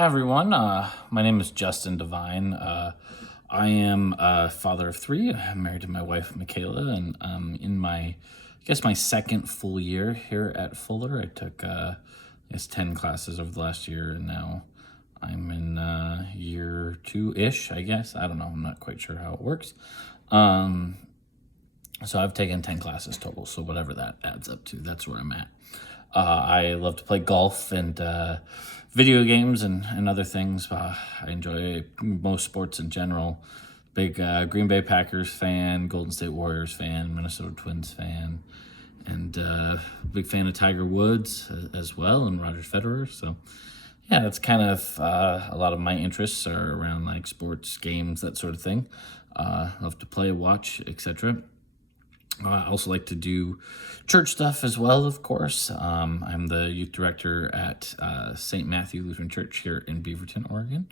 Hi, everyone. My name is Justin Devine. I am a father of three. I'm married to my wife, Michaela, and in my second full year here at Fuller. I took, 10 classes over the last year, and now I'm in year two-ish, I guess. I don't know. I'm not quite sure how it works. So I've taken 10 classes total, so whatever that adds up to, that's where I'm at. I love to play golf and video games and other things. I enjoy most sports in general. Big Green Bay Packers fan, Golden State Warriors fan, Minnesota Twins fan, and big fan of Tiger Woods as well, and Roger Federer. So yeah, that's kind of a lot of my interests are around like sports, games, that sort of thing. Love to play, watch, etc. I also like to do church stuff as well, of course. I'm the youth director at St. Matthew Lutheran Church here in Beaverton, Oregon,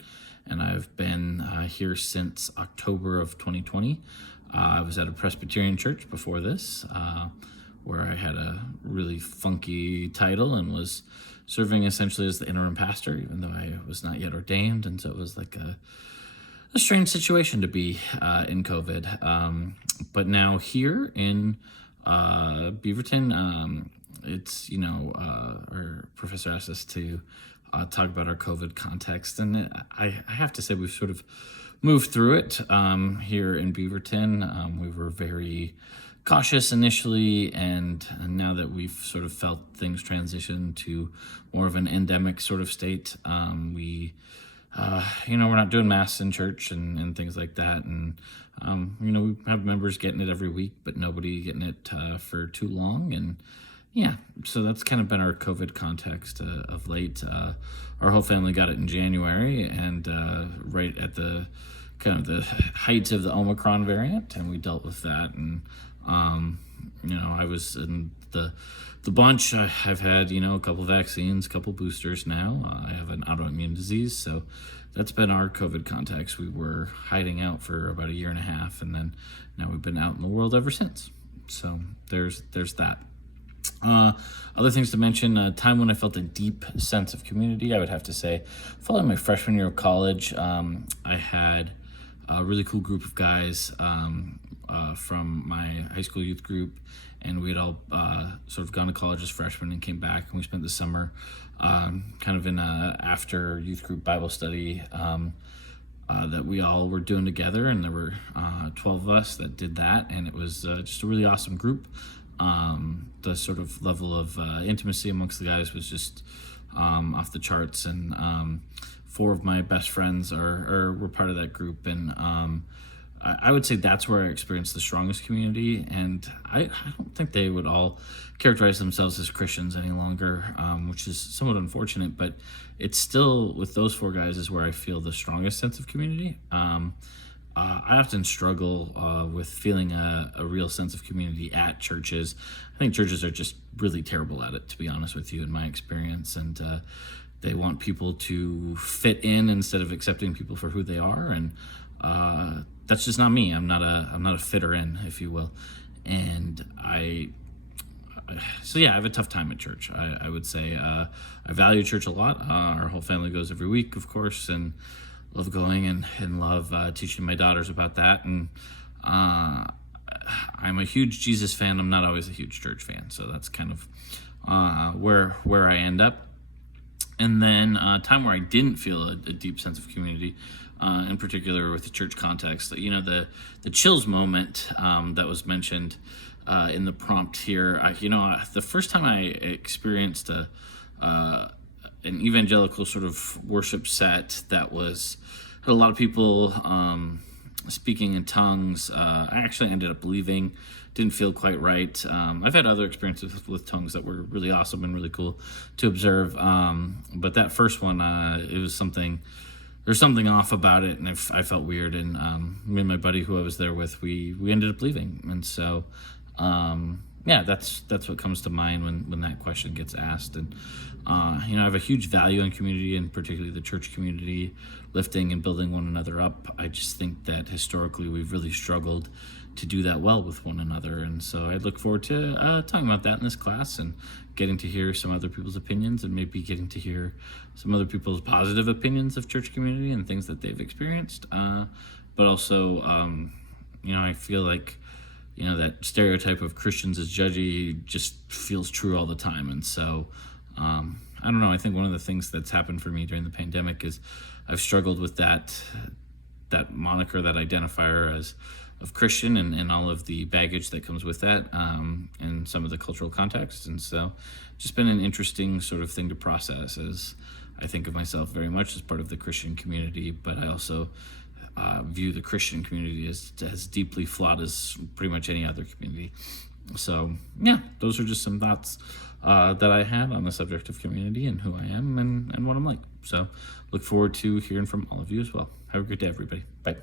and I've been here since October of 2020. I was at a Presbyterian church before this, where I had a really funky title and was serving essentially as the interim pastor, even though I was not yet ordained, and so it was like a strange situation to be in COVID. But now here in Beaverton, it's, our professor asked us to talk about our COVID context. And I have to say we've sort of moved through it here in Beaverton. We were very cautious initially, and now that we've sort of felt things transition to more of an endemic sort of state, we're not doing mass in church and things like that. And, we have members getting it every week, but nobody getting it for too long. And yeah, so that's kind of been our COVID context of late. Our whole family got it in January and right at the kind of the height of the Omicron variant, and we dealt with that. And, I was in the bunch. I've had, a couple vaccines, a couple boosters now. I have an autoimmune disease, so that's been our COVID context. We were hiding out for about a year and a half, and then now we've been out in the world ever since. So there's that. Other things to mention, a time when I felt a deep sense of community, I would have to say, following my freshman year of college, I had a really cool group of guys from my high school youth group, and we had all sort of gone to college as freshmen and came back, and we spent the summer kind of in a after youth group Bible study that we all were doing together, and there were 12 of us that did that, and it was just a really awesome group. The sort of level of intimacy amongst the guys was just off the charts, and four of my best friends were part of that group, and I would say that's where I experienced the strongest community. And I don't think they would all characterize themselves as Christians any longer, which is somewhat unfortunate, but it's still, with those four guys, is where I feel the strongest sense of community. I often struggle with feeling a real sense of community at churches. I think churches are just really terrible at it, to be honest with you, in my experience. And they want people to fit in instead of accepting people for who they are. And that's just not me. I'm not a fitter in, if you will. And I have a tough time at church. I would say I value church a lot. Our whole family goes every week, of course, and love going and love teaching my daughters about that. And I'm a huge Jesus fan. I'm not always a huge church fan. So that's kind of where I end up. And then a time where I didn't feel a deep sense of community, in particular with the church context. The chills moment that was mentioned in the prompt here. The first time I experienced an evangelical sort of worship set that had a lot of people speaking in tongues, I actually ended up leaving. Didn't feel quite right. I've had other experiences with tongues that were really awesome and really cool to observe. But that first one, it was something, there's something off about it, and I felt weird. And me and my buddy who I was there with, we ended up leaving. And so, Yeah, that's what comes to mind when that question gets asked. And I have a huge value in community, and particularly the church community, lifting and building one another up. I just think that historically we've really struggled to do that well with one another, and so I look forward to talking about that in this class and getting to hear some other people's opinions, and maybe getting to hear some other people's positive opinions of church community and things that they've experienced. But also, I feel like that stereotype of Christians as judgy just feels true all the time. And so I don't know, I think one of the things that's happened for me during the pandemic is I've struggled with that moniker, that identifier as of Christian, and all of the baggage that comes with that, and some of the cultural context. And so just been an interesting sort of thing to process, as I think of myself very much as part of the Christian community, but I also view the Christian community as deeply flawed as pretty much any other community. So yeah, those are just some thoughts that I had on the subject of community and who I am and what I'm like. So look forward to hearing from all of you as well. Have a great day, everybody. Bye.